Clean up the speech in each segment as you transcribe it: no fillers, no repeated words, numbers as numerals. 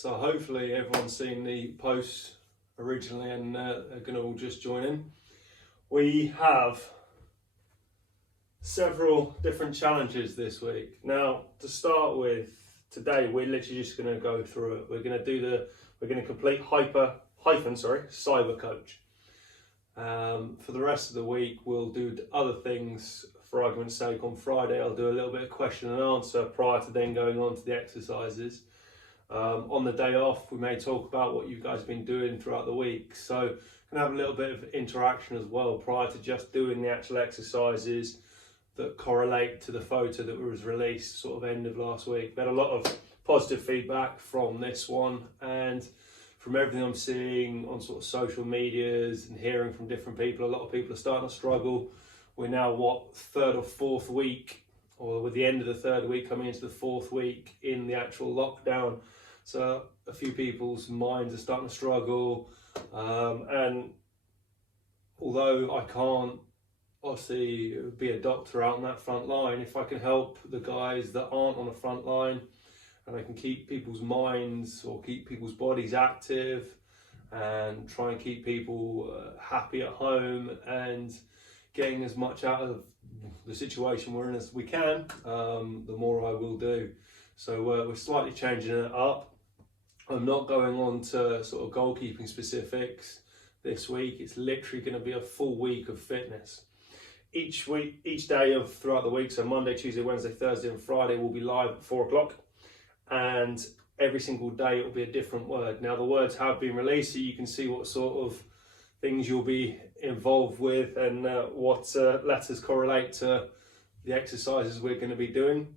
So hopefully everyone's seen the post originally and are going to all just join in. We have several different challenges this week. Now, to start with, today we're literally just going to go through it. We're going to complete Cyber Coach. For the rest of the week, we'll do other things. For argument's sake, on Friday, I'll do a little bit of question and answer prior to then going on to the exercises. On the day off, we may talk about what you guys have been doing throughout the week. So can have a little bit of interaction as well prior to just doing the actual exercises that correlate to the photo that was released sort of end of last week. We had a lot of positive feedback from this one, and from everything I'm seeing on sort of social medias and hearing from different people, a lot of people are starting to struggle. We're now, third or fourth week, or with the end of the third week coming into the fourth week in the actual lockdown. So a few people's minds are starting to struggle. And although I can't obviously be a doctor out on that front line, if I can help the guys that aren't on the front line and I can keep people's minds or keep people's bodies active and try and keep people happy at home and getting as much out of the situation we're in as we can, the more I will do. So we're slightly changing it up. I'm not going on to sort of goalkeeping specifics this week. It's literally going to be a full week of fitness. Each day of throughout the week, so Monday, Tuesday, Wednesday, Thursday and Friday will be live at 4 o'clock. And every single day it will be a different word. Now the words have been released, so you can see what sort of things you'll be involved with and what letters correlate to the exercises we're going to be doing.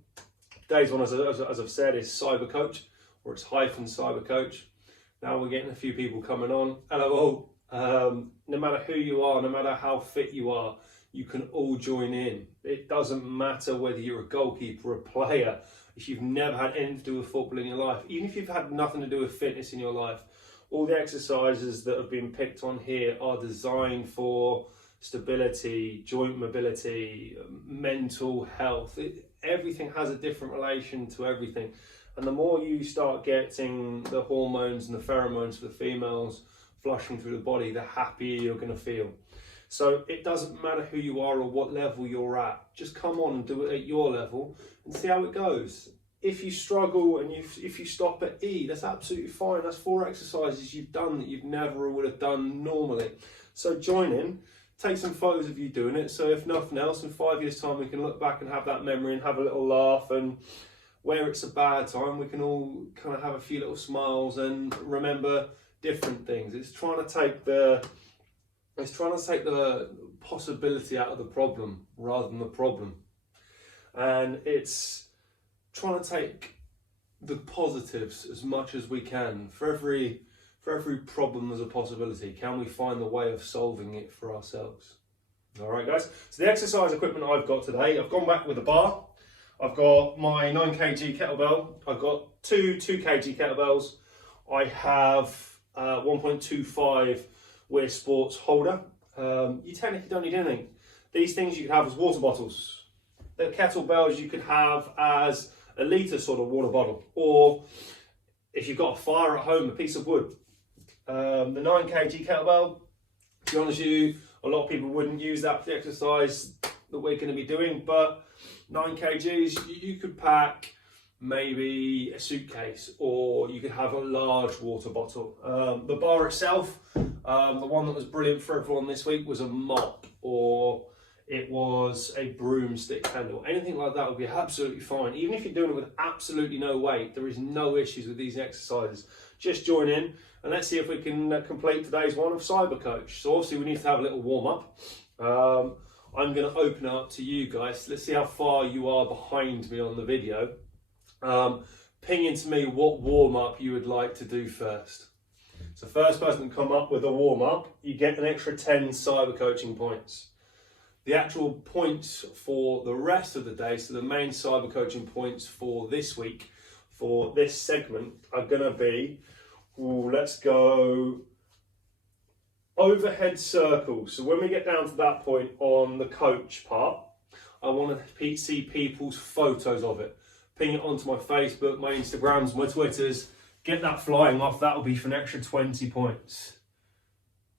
Today's one, as I've said, is Cyber Coach, or it's Cyber Coach. Now we're getting a few people coming on. Hello all. No matter who you are, no matter how fit you are, you can all join in. It doesn't matter whether you're a goalkeeper or a player, if you've never had anything to do with football in your life, even if you've had nothing to do with fitness in your life. All the exercises that have been picked on here are designed for stability, joint mobility, mental health. Everything has a different relation to everything. And the more you start getting the hormones and the pheromones for the females flushing through the body, the happier you're going to feel. So it doesn't matter who you are or what level you're at. Just come on and do it at your level and see how it goes. If you struggle and if you stop at E, that's absolutely fine. That's 4 exercises you've done that you've never would have done normally. So join in, take some photos of you doing it. So if nothing else, in 5 years' time, we can look back and have that memory and have a little laugh. And where it's a bad time, we can all kind of have a few little smiles and remember different things. It's trying to take the possibility out of the problem rather than the problem. And it's trying to take the positives as much as we can. For every problem there's a possibility. Can we find the way of solving it for ourselves? All right, guys. So the exercise equipment I've got today, I've gone back with a bar. I've got my 9 kg kettlebell. I've got two 2 kg kettlebells. I have 1.25 Weir Sports holder. You technically don't need anything. These things you could have as water bottles. The kettlebells you could have as a litre sort of water bottle, or if you've got a fire at home, a piece of wood. The 9 kg kettlebell, to be honest with you, a lot of people wouldn't use that for the exercise that we're going to be doing, but 9 kgs, you could pack maybe a suitcase, or you could have a large water bottle. The bar itself, the one that was brilliant for everyone this week was a mop, or it was a broomstick handle. Anything like that would be absolutely fine. Even if you're doing it with absolutely no weight, there is no issues with these exercises. Just join in and let's see if we can complete today's one of Cyber Coach. So obviously we need to have a little warm up. I'm going to open it up to you guys. Let's see how far you are behind me on the video. Ping into me what warm up you would like to do first. So first person to come up with a warm up, you get an extra 10 cyber coaching points. The actual points for the rest of the day, so the main cyber coaching points for this week, for this segment, are going to be, let's go overhead circles. So when we get down to that point on the coach part, I want to see people's photos of it. Ping it onto my Facebook, my Instagrams, my Twitters. Get that flying off, that'll be for an extra 20 points.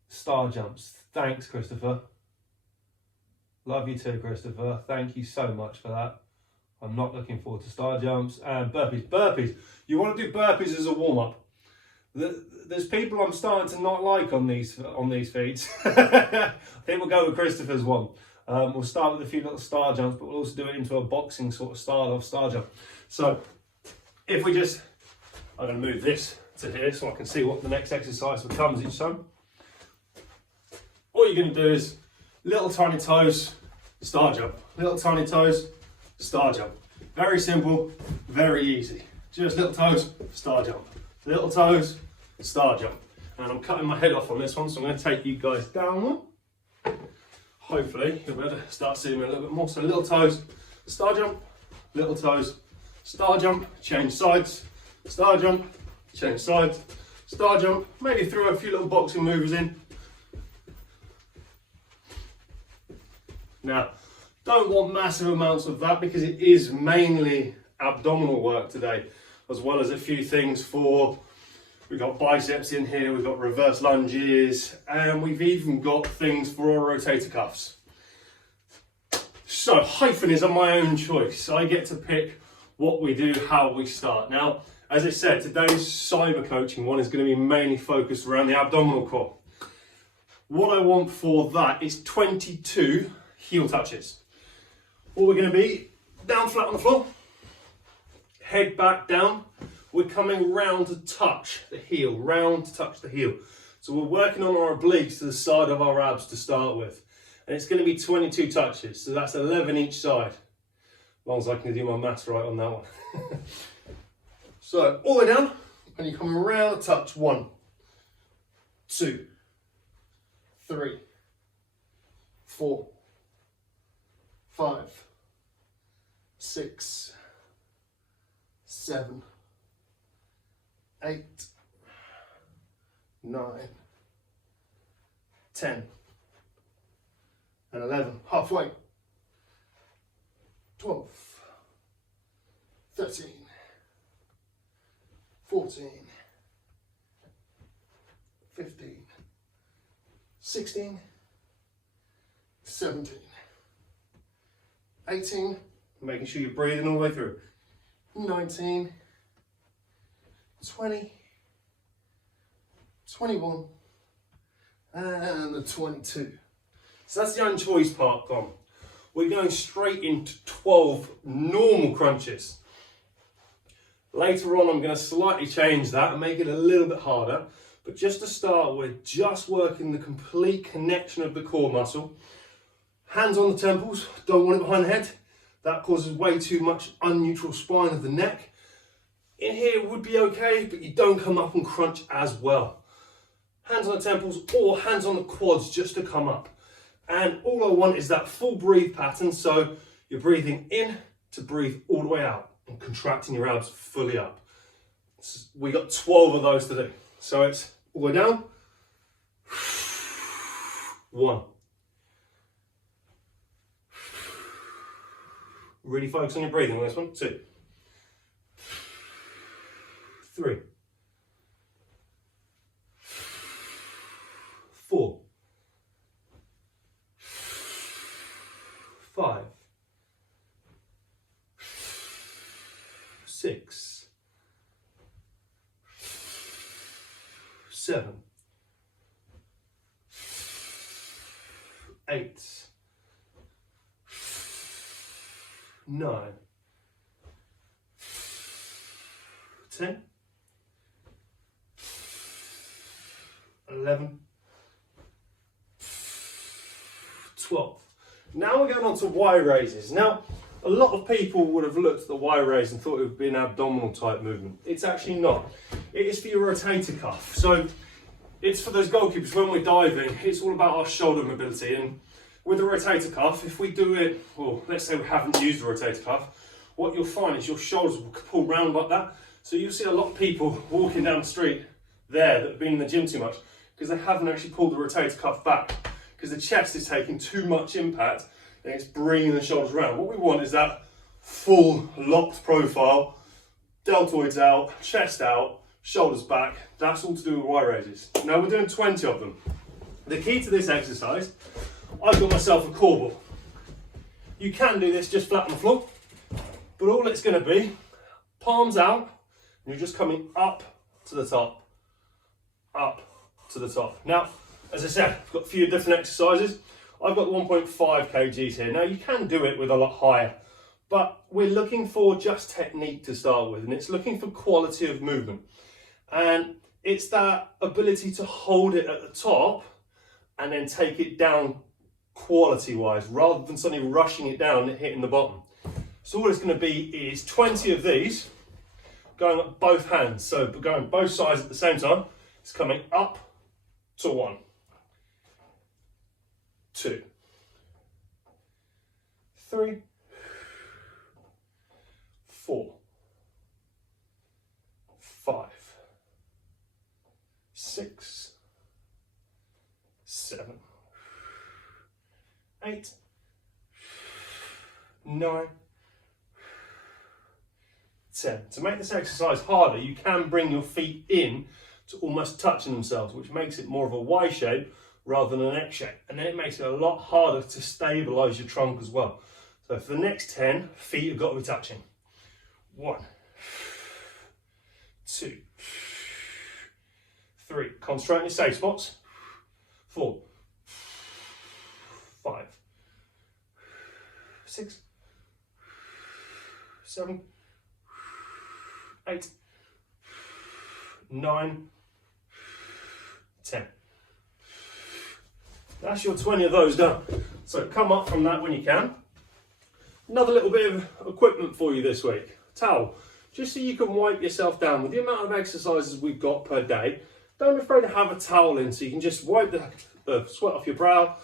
Star jumps. Thanks, Christopher. Love you too, Christopher. Thank you so much for that. I'm not looking forward to star jumps and burpees. Burpees. You want to do burpees as a warm-up. There's people I'm starting to not like on these feeds. I think we'll go with Christopher's one. We'll start with a few little star jumps, but we'll also do it into a boxing sort of style of star jump. So if we just, I'm going to move this to here so I can see what the next exercise becomes each time. All you're going to do is little tiny toes, star jump. Little tiny toes, star jump. Very simple, very easy. Just little toes, star jump. Little toes, star jump. And I'm cutting my head off on this one, so I'm going to take you guys down. Hopefully you'll be able to start seeing me a little bit more. So little toes, star jump, little toes, star jump, change sides, star jump, change sides, star jump. Maybe throw a few little boxing moves in. Now, don't want massive amounts of that because it is mainly abdominal work today, as well as a few things for, we've got biceps in here, we've got reverse lunges, and we've even got things for our rotator cuffs. So hyphen is on my own choice. I get to pick what we do, how we start. Now, as I said, today's cyber coaching one is going to be mainly focused around the abdominal core. What I want for that is 22 heel touches. All we're going to be down flat on the floor, head back down. We're coming round to touch the heel, round to touch the heel. So we're working on our obliques to the side of our abs to start with. And it's going to be 22 touches, so that's 11 each side. As long as I can do my maths right on that one. So all the way down, and you come around to touch. 1, 2, 3, 4, 5, 6, 7, 8, 9, 10, and 11. Halfway. 12, 13, 14, 15, 16, 17, 18, making sure you're breathing all the way through. 19, 20, 21, and the 22. So that's the unchoice part gone. We're going straight into 12 normal crunches. Later on, I'm going to slightly change that and make it a little bit harder. But just to start with, just working the complete connection of the core muscle. Hands on the temples, don't want it behind the head. That causes way too much unneutral spine of the neck. In here would be okay, but you don't come up and crunch as well. Hands on the temples or hands on the quads just to come up. And all I want is that full breathe pattern, so you're breathing in to breathe all the way out and contracting your abs fully up. We got 12 of those to do. So it's all the way down. 1. Really focus on your breathing on this one. 2. 3. 4. 5. 6. 7. 8. 9. 10. 11. 12. Now we're going on to Y raises. Now, a lot of people would have looked at the Y raise and thought it would be an abdominal type movement. It's actually not. It is for your rotator cuff. So it's for those goalkeepers when we're diving, it's all about our shoulder mobility. And with the rotator cuff, if we do it, well, let's say we haven't used the rotator cuff, what you'll find is your shoulders will pull round like that. So you'll see a lot of people walking down the street there that have been in the gym too much because they haven't actually pulled the rotator cuff back, because the chest is taking too much impact and it's bringing the shoulders around. What we want is that full locked profile, deltoids out, chest out, shoulders back. That's all to do with Y raises. Now we're doing 20 of them. The key to this exercise, I've got myself a core ball. You can do this just flat on the floor, but all it's going to be, palms out, and you're just coming up to the top, up to the top. Now, as I said, I've got a few different exercises. I've got 1.5 kgs here. Now you can do it with a lot higher, but we're looking for just technique to start with, and it's looking for quality of movement. And it's that ability to hold it at the top and then take it down quality-wise, rather than suddenly rushing it down and hitting the bottom. So all it's going to be is 20 of these, going up both hands. So going both sides at the same time. It's coming up to 1, 2, 3, 4, 5, 6, 7, 8, 9, 10. To make this exercise harder, you can bring your feet in to almost touching themselves, which makes it more of a Y shape rather than an X shape. And then it makes it a lot harder to stabilize your trunk as well. So for the next 10, feet have got to be touching. 1, 2, 3. Concentrate on your safe spots. 4, 5, 6, 7, 8, 9, 10. That's your 20 of those done. So come up from that when you can. Another little bit of equipment for you this week. Towel, just so you can wipe yourself down. With the amount of exercises we've got per day, don't be afraid to have a towel in so you can just wipe the sweat off your brow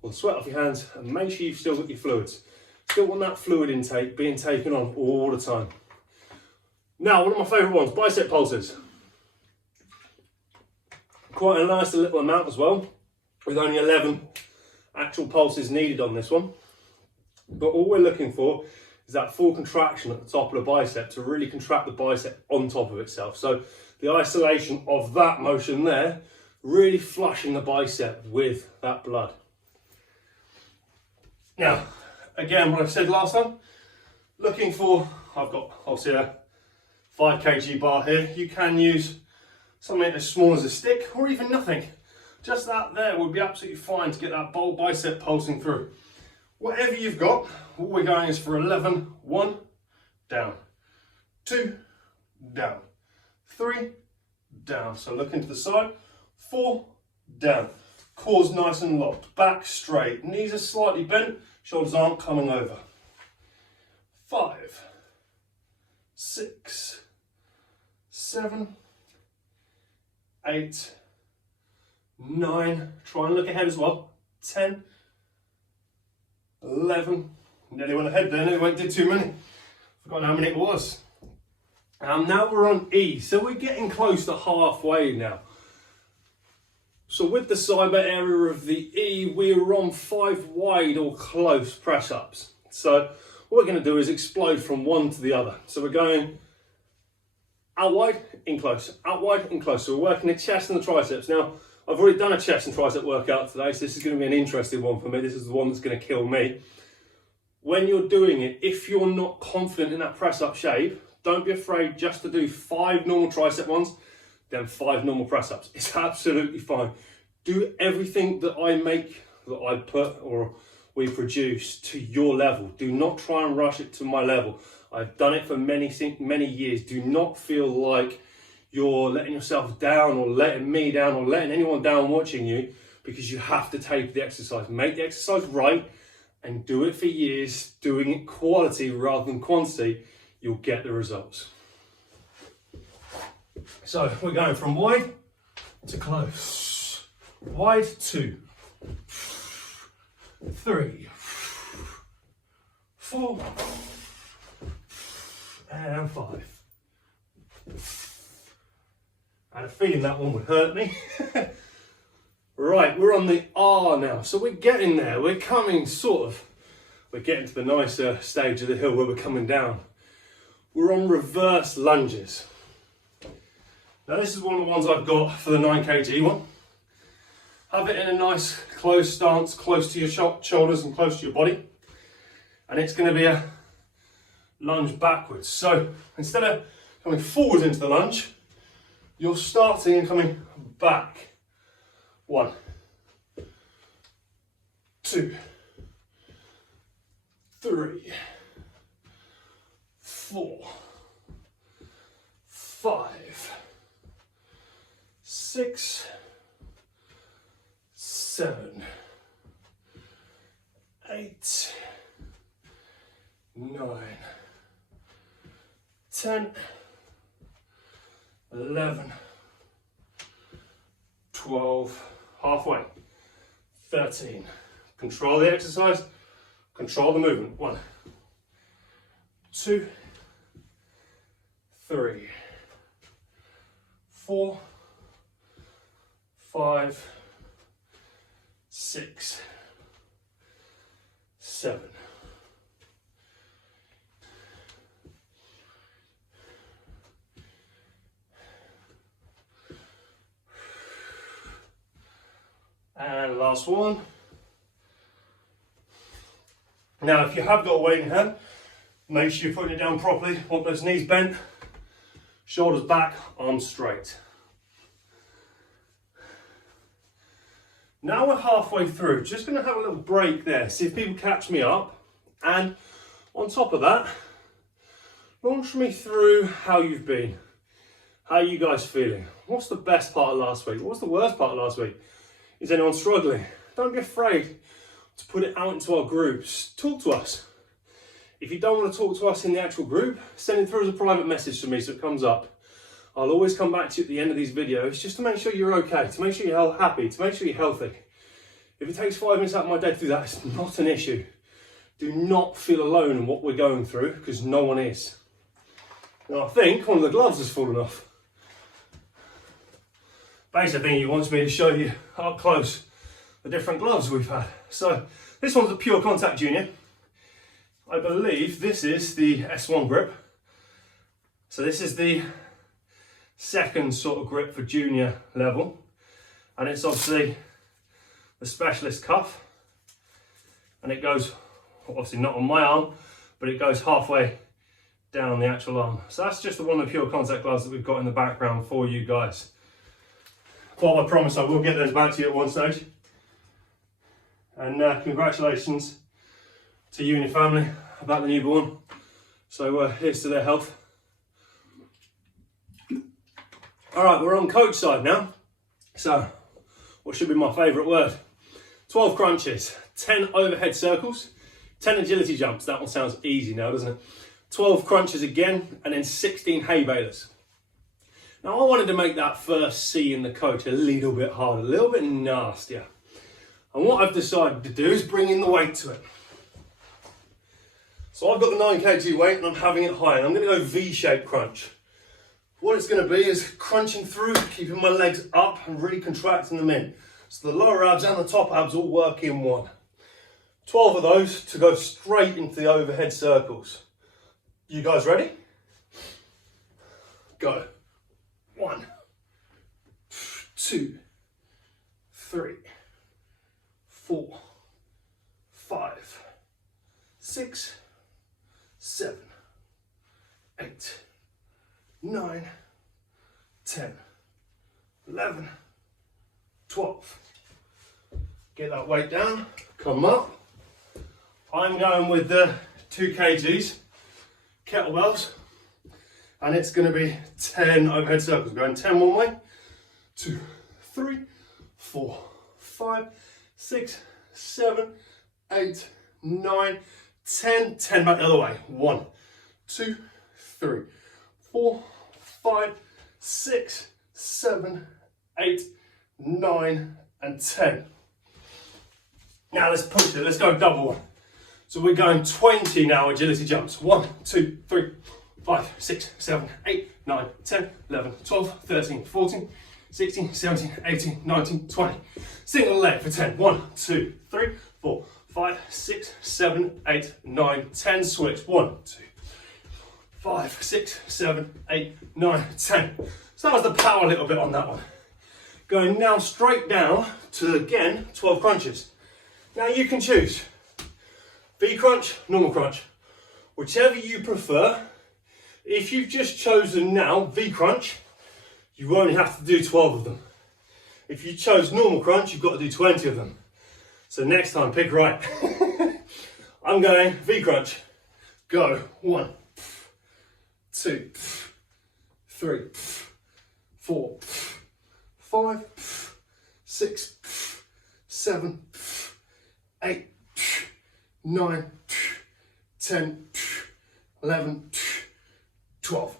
or the sweat off your hands, and make sure you've still got your fluids. Still want that fluid intake being taken on all the time. Now, one of my favourite ones, bicep pulses. Quite a nice little amount as well, with only 11 actual pulses needed on this one. But all we're looking for is that full contraction at the top of the bicep to really contract the bicep on top of itself. So the isolation of that motion there, really flushing the bicep with that blood. Now, again, what I said last time, looking for, I've got obviously a 5 kg bar here. You can use something as small as a stick or even nothing. Just that there would be absolutely fine to get that bicep pulsing through. Whatever you've got, what we're going is for 11, 1, down, 2, down, 3, down. So look into the side, 4, down. Core's nice and locked, back straight, knees are slightly bent, shoulders aren't coming over. 5, 6, 7, 8, 9, try and look ahead as well, 10, 11, nearly went ahead there, nearly did too many, forgotten how many it was. Now we're on E, so we're getting close to halfway now. So with the cyber area of the E, we're on 5 wide or close press ups. So what we're going to do is explode from one to the other. So we're going out wide, in close, out wide, in close. So we're working the chest and the triceps. Now, I've already done a chest and tricep workout today, so this is going to be an interesting one for me. This is the one that's going to kill me. When you're doing it, if you're not confident in that press up shape, don't be afraid just to do 5 normal tricep ones, then 5 normal press ups. It's absolutely fine. Do everything that I put or we produce to your level. Do not try and rush it to my level. I've done it for many years. Do not feel like you're letting yourself down or letting me down or letting anyone down watching you, because you have to take the exercise. Make the exercise right and do it for years, doing it quality rather than quantity. You'll get the results. So we're going from wide to close. Wide, 2, 3, 4, and 5. I had a feeling that one would hurt me. Right, we're on the R now. So we're getting there. We're getting to the nicer stage of the hill where we're coming down. We're on reverse lunges. Now this is one of the ones I've got for the 9 kg one. Have it in a nice closed stance, close to your shoulders and close to your body. And it's going to be a lunge backwards. So instead of coming forward into the lunge, you're starting and coming back. 1, 2, 3, 4, 5, 6, 7, 8, 9, 10, 11, 12, halfway, 13. Control the exercise, control the movement. 1, 2, 3, 4, 5, 6, 7. And last one. Now, if you have got a weight in hand, make sure you're putting it down properly. Want those knees bent, shoulders back, arms straight. Now we're halfway through. Just going to have a little break there, see if people catch me up. And on top of that, launch me through how you've been. How are you guys feeling? What's the best part of last week? What's the worst part of last week? Is anyone struggling? Don't be afraid to put it out into our groups. Talk to us. If you don't want to talk to us in the actual group, send it through as a private message to me so it comes up. I'll always come back to you at the end of these videos just to make sure you're okay, to make sure you're happy, to make sure you're healthy. If it takes 5 minutes out of my day to do that, it's not an issue. Do not feel alone in what we're going through, because no one is. Now I think one of the gloves has fallen off. Basically, he wants me to show you up close the different gloves we've had. So this one's a Pure Contact Junior. I believe this is the S1 grip. So this is the second sort of grip for junior level. And it's obviously the specialist cuff. And it goes, obviously not on my arm, but it goes halfway down the actual arm. So that's just one of the Pure Contact gloves that we've got in the background for you guys. Well, I promise I will get those back to you at one stage. And congratulations to you and your family about the newborn. So here's to their health. All right, we're on coach side now. So what should be my favourite word? 12 crunches, 10 overhead circles, 10 agility jumps. That one sounds easy now, doesn't it? 12 crunches again, and then 16 hay balers. Now I wanted to make that first C in the coach a little bit harder, a little bit nastier. And what I've decided to do is bring in the weight to it. So I've got the 9 kg weight and I'm having it high, and I'm going to go V-shaped crunch. What it's going to be is crunching through, keeping my legs up and really contracting them in. So the lower abs and the top abs all work in one. 12 of those to go straight into the overhead circles. You guys ready? Go. 1, 2, 3, 4, 5, 6, 7, 8, 9, 10, 11, 12. Get that weight down, come up. I'm going with the 2 kgs kettlebells, and it's going to be 10 overhead circles. Going 10 one way, 2, 3, 4, 5, 6, 7, 8, 9, 10. 10 back the other way. 1, 2, 3, 4, 5, 6, 7, 8, 9, and 10. Now let's push it. Let's go double one. So we're going 20 now agility jumps. 1, 2, 3, 5, 6, 7, 8, 9, 10, 11, 12, 13, 14, 16, 17, 18, 19, 20. Single leg for 10. 1, 2, 3, 4, 5, 6, 7, 8, 9, 10. Switch. 1, 2, 5, 6, 7, 8, 9, 10. So that was the power a little bit on that one. Going now straight down to, again, 12 crunches. Now you can choose V crunch, normal crunch, whichever you prefer. If you've just chosen now V crunch, you only have to do 12 of them. If you chose normal crunch, you've got to do 20 of them. So next time, pick right. I'm going V crunch. Go. 1, 2, 3, 4, 5, 6, 7, 8, 9, 10, 11, 12.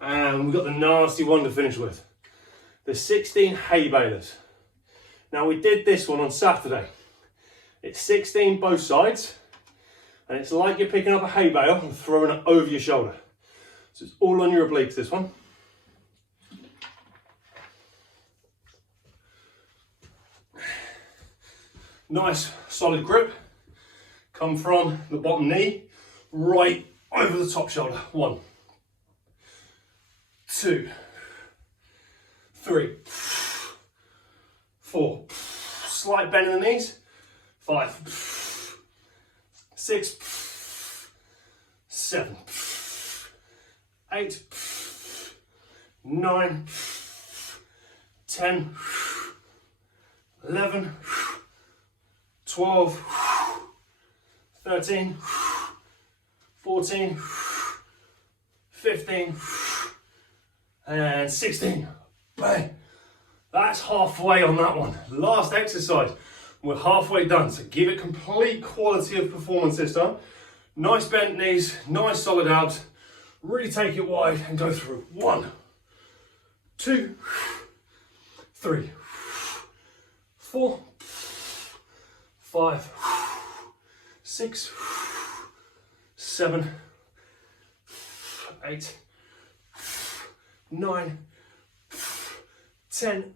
And we've got the nasty one to finish with. The 16 hay balers. Now we did this one on Saturday. It's 16 both sides, and it's like you're picking up a hay bale and throwing it over your shoulder. So it's all on your obliques, this one. Nice solid grip. Come from the bottom knee right over the top shoulder. 1, 2, 3, 4. Slight bend in the knees. 5, 6, 7, 8, 9, 10, 11, 12, 13, 14, 15, and 16. Bang. That's halfway on that one. Last exercise. We're halfway done, so give it complete quality of performance this time. Nice bent knees, nice solid abs. Really take it wide and go through. 1, 2, 3, 4, 5, 6, 7, 8, 9, 10,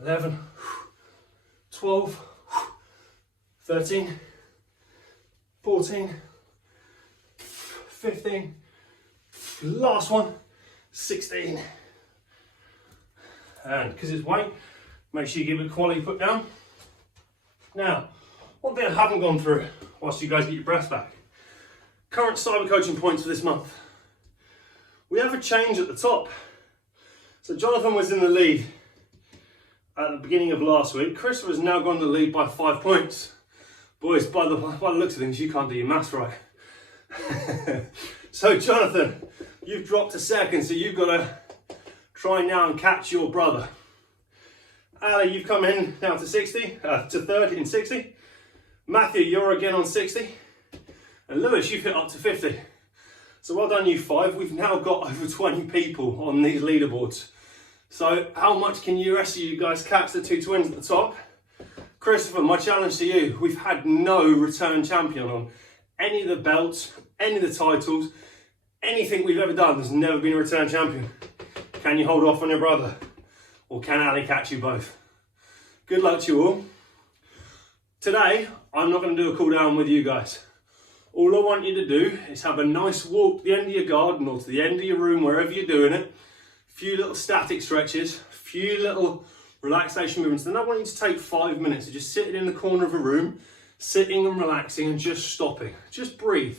11, 12, 13, 14, 15, last one, 16. And because it's weight, make sure you give it a quality put down. Now, one thing I haven't gone through whilst you guys get your breath back. Current cyber coaching points for this month. We have a change at the top. So Jonathan was in the lead at the beginning of last week. Christopher has now gone to the lead by 5 points. Boys, by the looks of things, you can't do your maths right. So Jonathan, you've dropped a second, so you've got to try now and catch your brother. Ali, you've come in now to 60, to third in 60. Matthew, you're again on 60. And Lewis, you've hit up to 50. So well done you 5. We've now got over 20 people on these leaderboards. So how much can you rest of you guys catch the 2 twins at the top? Christopher, my challenge to you, we've had no return champion on any of the belts, any of the titles, anything we've ever done. There's never been a return champion. Can you hold off on your brother? Or can Ali catch you both? Good luck to you all. Today, I'm not going to do a cool down with you guys. All I want you to do is have a nice walk to the end of your garden or to the end of your room, wherever you're doing it. A few little static stretches, a few little relaxation movements. Then I want you to take 5 minutes of just sitting in the corner of a room, sitting and relaxing and just stopping. Just breathe.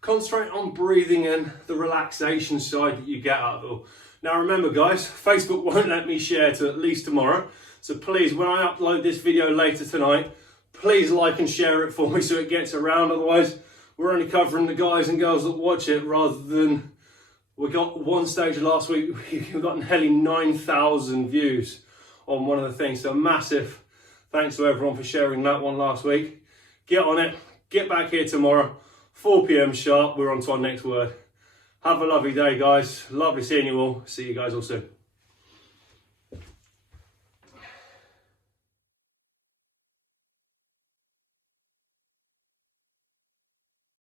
Concentrate on breathing in the relaxation side that you get out of it all. Now remember guys, Facebook won't let me share till at least tomorrow. So please, when I upload this video later tonight, please like and share it for me so it gets around. Otherwise, we're only covering the guys and girls that watch it rather than, we got one stage last week, we got nearly 9,000 views on one of the things. So massive thanks to everyone for sharing that one last week. Get on it, get back here tomorrow, 4 PM sharp, we're on to our next word. Have a lovely day guys, lovely seeing you all, see you guys all soon.